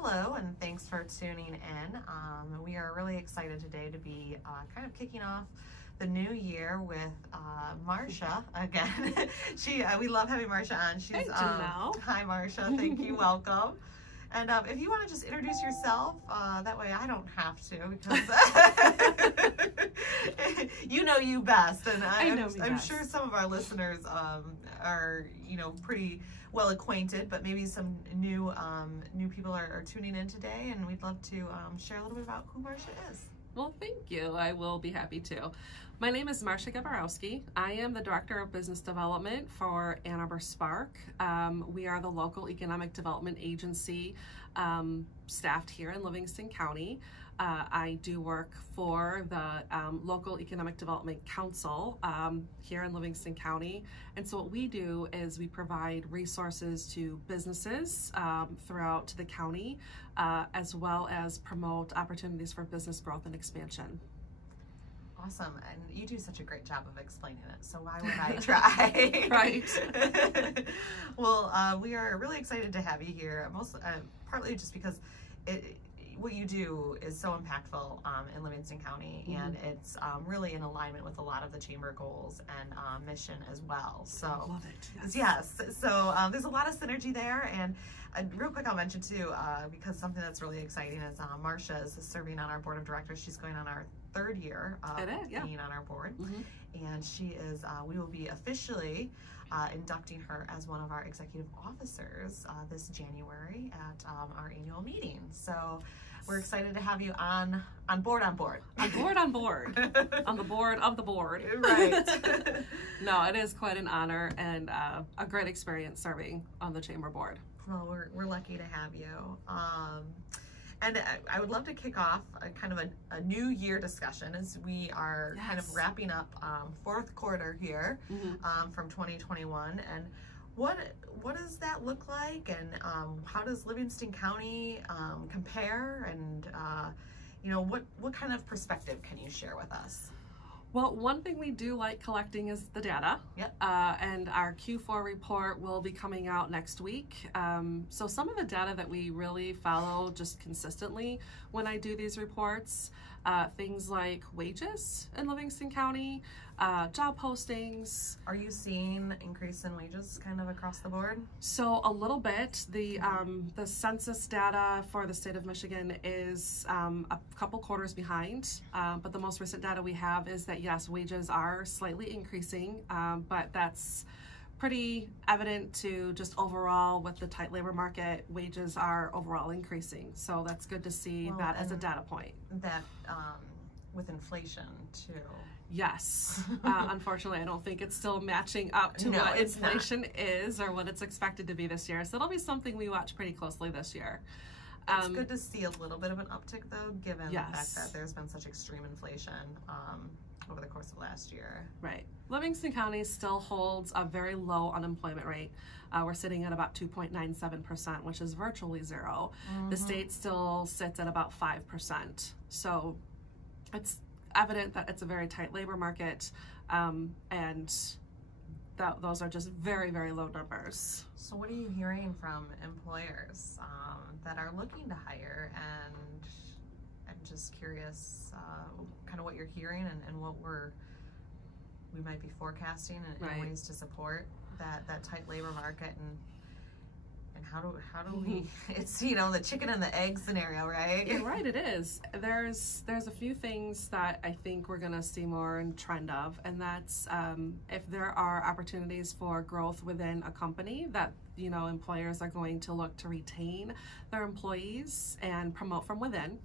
Hello, and thanks for tuning in. We are really excited today to be kind of kicking off the new year with Marcia again. We love having Marcia on. She's Hey, Janelle. Hi, Marcia. Thank you. Welcome. And if you want to just introduce yourself, that way I don't have to, because you know you best, and I'm sure some of our listeners are pretty well acquainted, but maybe some new people are tuning in today, and we'd love to share a little bit about who Marcia is. Well, thank you. I will be happy to. My name is Marcia Gebarowski. I am the Director of Business Development for Arbor Spark. We are the local economic development agency staffed here in Livingston County. I do work for the local economic development council here in Livingston County. And so what we do is we provide resources to businesses throughout the county, as well as promote opportunities for business growth and expansion. Awesome, and you do such a great job of explaining it, so why would I try? Right. Well, we are really excited to have you here, partly just because what you do is so impactful in Livingston County, and it's really in alignment with a lot of the chamber goals and mission as well. So, love it. Yes. So there's a lot of synergy there, and real quick I'll mention too, because something that's really exciting is Marcia is serving on our board of directors. She's going on our third year of being on our board, and she is. We will be officially inducting her as one of our executive officers this January at our annual meeting. So we're excited to have you on board. On the board of the board. Right. No, it is quite an honor and a great experience serving on the chamber board. Well, we're lucky to have you. And I would love to kick off a new year discussion as we are kind of wrapping up fourth quarter here from 2021. And what does that look like? And how does Livingston County compare? And what kind of perspective can you share with us? Well, one thing we do like collecting is the data. Yep. And our Q4 report will be coming out next week. So some of the data that we really follow just consistently when I do these reports, things like wages in Livingston County, job postings. Are you seeing increase in wages kind of across the board? So a little bit. The census data for the state of Michigan is a couple quarters behind, but the most recent data we have is that yes, wages are slightly increasing, but that's pretty evident to just overall with the tight labor market, wages are overall increasing. So that's good to see that as a data point. That with inflation too. Yes. Unfortunately, I don't think it's still matching up to what inflation is or what it's expected to be this year. So it'll be something we watch pretty closely this year. It's good to see a little bit of an uptick though, given the fact that there's been such extreme inflation over the course of last year. Right. Livingston County still holds a very low unemployment rate. We're sitting at about 2.97%, which is virtually zero. The state still sits at about 5%. So it's evident that it's a very tight labor market, and those are just very, very low numbers. So what are you hearing from employers that are looking to hire, and just curious kind of what you're hearing and what we might be forecasting and ways to support that tight labor market, and how do we it's the chicken and the egg scenario, right? You're right, it is. There's a few things that I think we're gonna see more in trend of, and that's if there are opportunities for growth within a company that employers are going to look to retain their employees and promote from within,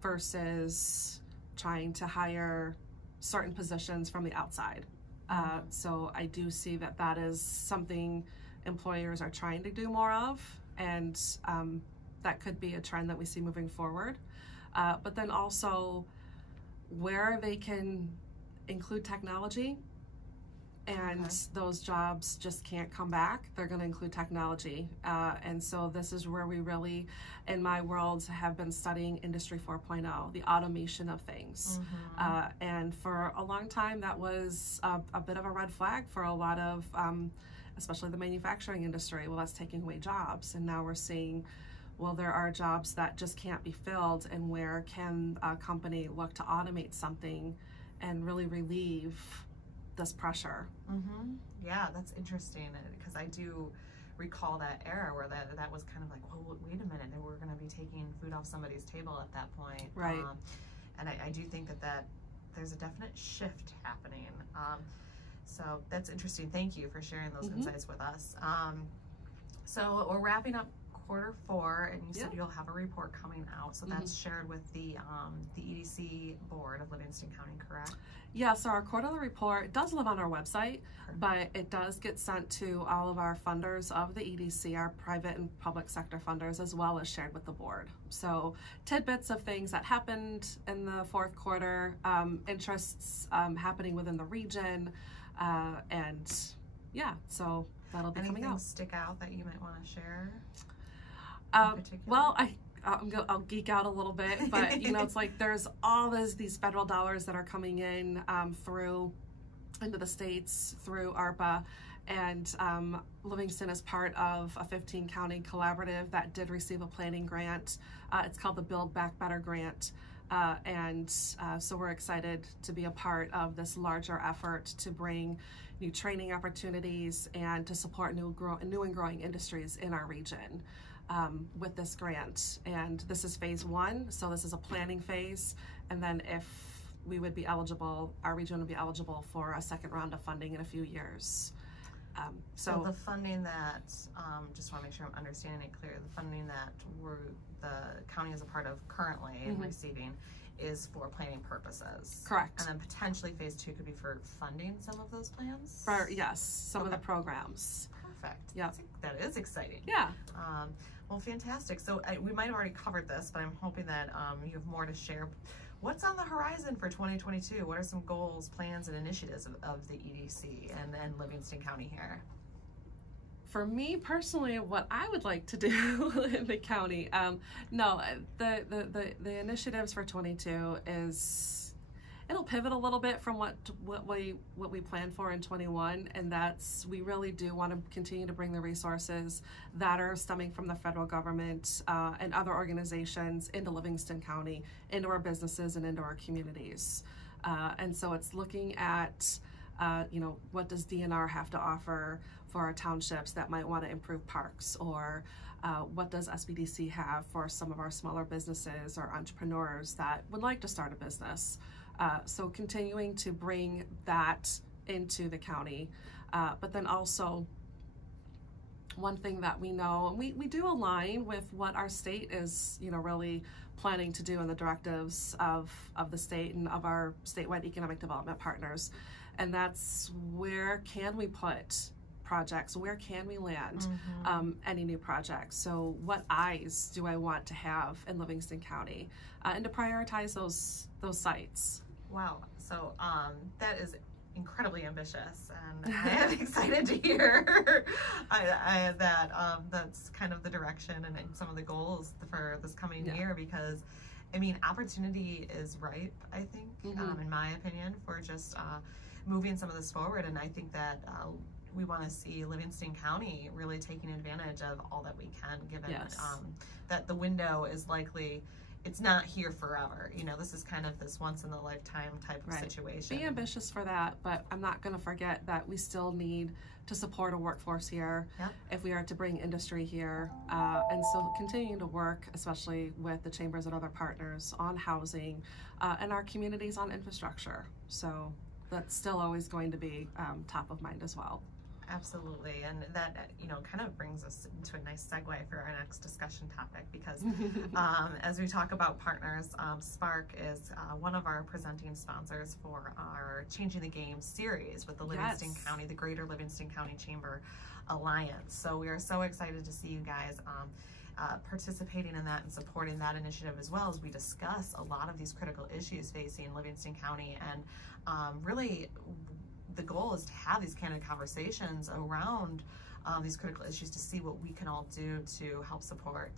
versus trying to hire certain positions from the outside. So I do see that is something employers are trying to do more of, and that could be a trend that we see moving forward. But then also where they can include technology, and those jobs just can't come back, they're going to include technology. And so this is where we really, in my world, have been studying Industry 4.0, the automation of things. And for a long time, that was a bit of a red flag for a lot of, especially the manufacturing industry. Well, that's taking away jobs. And now we're seeing, well, there are jobs that just can't be filled, and where can a company look to automate something and really relieve this pressure? Yeah, that's interesting, because I do recall that era where that was kind of like, well, wait a minute, we're going to be taking food off somebody's table at that point. Right. And I do think that there's a definite shift happening. So that's interesting. Thank you for sharing those insights with us. So we're wrapping up Q4, and you said you'll have a report coming out. So that's shared with the EDC board of Livingston County, correct? Yeah, so our quarterly report does live on our website, but it does get sent to all of our funders of the EDC, our private and public sector funders, as well as shared with the board. So tidbits of things that happened in the Q4, interests happening within the region, and yeah, so that'll be coming out. Anything stick out that you might want to share? Well, I'll geek out a little bit, but you know, it's like there's all these federal dollars that are coming in into the states through ARPA, and Livingston is part of a 15-county collaborative that did receive a planning grant. It's called the Build Back Better grant, so we're excited to be a part of this larger effort to bring new training opportunities and to support new and growing industries in our region. With this grant, and this is phase 1, so this is a planning phase, and then if we would be eligible, our region would be eligible for a second round of funding in a few years. So the funding that, just want to make sure I'm understanding it clear, the funding that the county is a part of currently and receiving is for planning purposes. Correct. And then potentially phase 2 could be for funding some of those plans? Yes, some of the programs. Perfect. Yeah. That is exciting. Yeah. Well, fantastic. So we might have already covered this, but I'm hoping that you have more to share. What's on the horizon for 2022? What are some goals, plans, and initiatives of the EDC and Livingston County here? For me personally, what I would like to do in the county, the initiatives for 22 is, it'll pivot a little bit from what we planned for in 21, and that's, we really do want to continue to bring the resources that are stemming from the federal government and other organizations into Livingston County, into our businesses and into our communities. And so it's looking at, what does DNR have to offer for our townships that might want to improve parks, or what does SBDC have for some of our smaller businesses or entrepreneurs that would like to start a business. So continuing to bring that into the county, but then also one thing that we know, and we do align with what our state is, really planning to do in the directives of the state and of our statewide economic development partners, and that's where can we put projects, where can we land any new projects. So what eyes do I want to have in Livingston County, and to prioritize those sites. Wow, so that is incredibly ambitious, and I am excited to hear that that's kind of the direction and some of the goals for this coming year, because I mean, opportunity is ripe, I think, in my opinion, for just moving some of this forward. And I think that we want to see Livingston County really taking advantage of all that we can, given that the window is likely, it's not here forever. This is kind of this once in a lifetime type of situation. Be ambitious for that, but I'm not going to forget that we still need to support a workforce here if we are to bring industry here, and so continuing to work, especially with the chambers and other partners, on housing and our communities on infrastructure. So that's still always going to be top of mind as well. Absolutely, and that kind of brings us into a nice segue for our next discussion topic, because as we talk about partners, Spark is one of our presenting sponsors for our Changing the Game series with the Livingston County, the Greater Livingston County Chamber Alliance. So we are so excited to see you guys participating in that and supporting that initiative, as well as we discuss a lot of these critical issues facing Livingston County, and really the goal is to have these candid conversations around these critical issues to see what we can all do to help support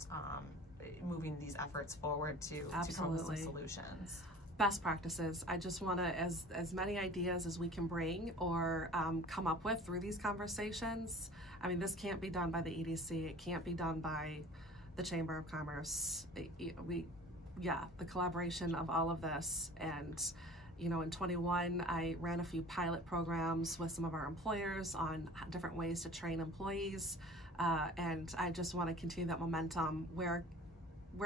moving these efforts forward to come up with some solutions. Best practices. I just want to, as many ideas as we can bring or come up with through these conversations. I mean, this can't be done by the EDC. It can't be done by the Chamber of Commerce, the collaboration of all of this. And you know, in 21, I ran a few pilot programs with some of our employers on different ways to train employees, and I just want to continue that momentum. Where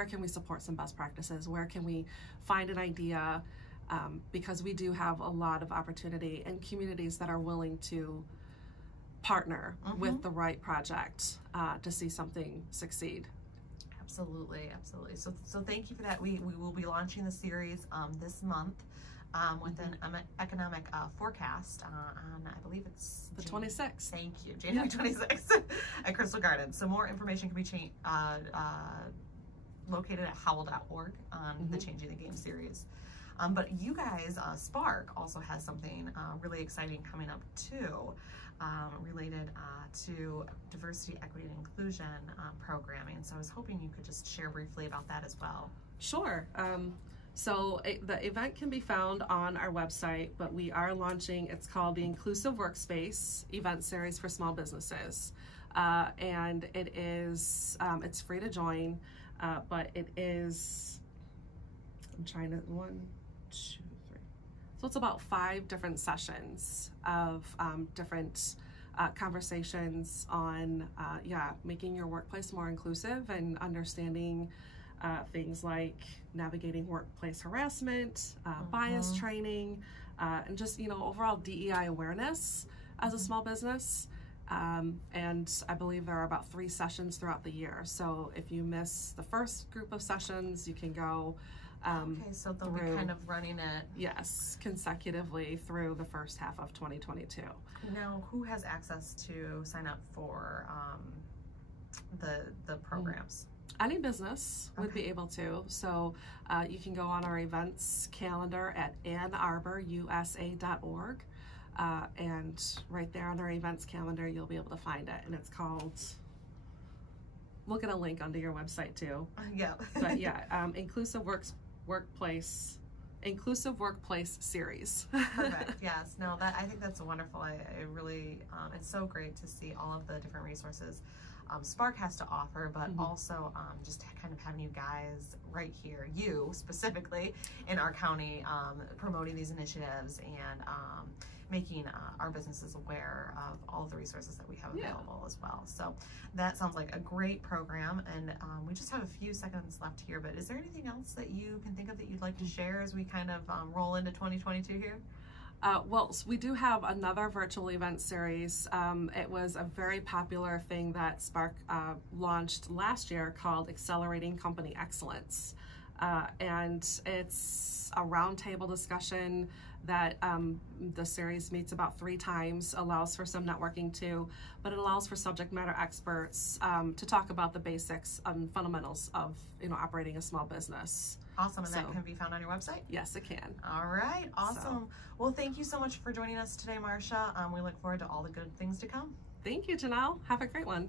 can we support some best practices? Where can we find an idea? Because we do have a lot of opportunity in communities that are willing to partner with the right project to see something succeed. Absolutely, absolutely. So thank you for that. We will be launching the series this month with an economic forecast on, I believe it's the 26th. Thank you, January 26th at Crystal Gardens. So more information can be located at howell.org on the Changing the Game series. But you guys, Spark also has something really exciting coming up too, related to diversity, equity, and inclusion programming. So I was hoping you could just share briefly about that as well. Sure. So the event can be found on our website, but we are launching, it's called the Inclusive Workspace Event Series for Small Businesses. And it is, it's free to join, but it is, I'm trying to, 1, 2, 3. So it's about 5 different sessions of different conversations on, making your workplace more inclusive and understanding things like navigating workplace harassment, bias training, and just, you know, overall DEI awareness as a small business. And I believe there are about 3 sessions throughout the year. So if you miss the first group of sessions, you can go okay, so they'll be kind of running it. Yes, consecutively through the first half of 2022. Now, who has access to sign up for the programs? Any business would be able to. So you can go on our events calendar at annarborusa.org. And right there on our events calendar, you'll be able to find it. And it's called, look at a link under your website too. Yeah. But yeah, Inclusive Workplace Series. Perfect. Yes. No, I think that's wonderful. I really, it's so great to see all of the different resources Spark has to offer, but also just kind of having you guys right here, you specifically in our county, promoting these initiatives and making our businesses aware of all of the resources that we have available as well. So that sounds like a great program, and we just have a few seconds left here, but is there anything else that you can think of that you'd like to share as we kind of roll into 2022 here? Well, we do have another virtual event series. It was a very popular thing that Spark launched last year called Accelerating Company Excellence. And it's a roundtable discussion that the series meets about 3 times, allows for some networking too, but it allows for subject matter experts to talk about the basics and fundamentals of, you know, operating a small business. Awesome, and that can be found on your website? Yes, it can. All right, awesome. Well, thank you so much for joining us today, Marcia. We look forward to all the good things to come. Thank you, Janelle. Have a great one.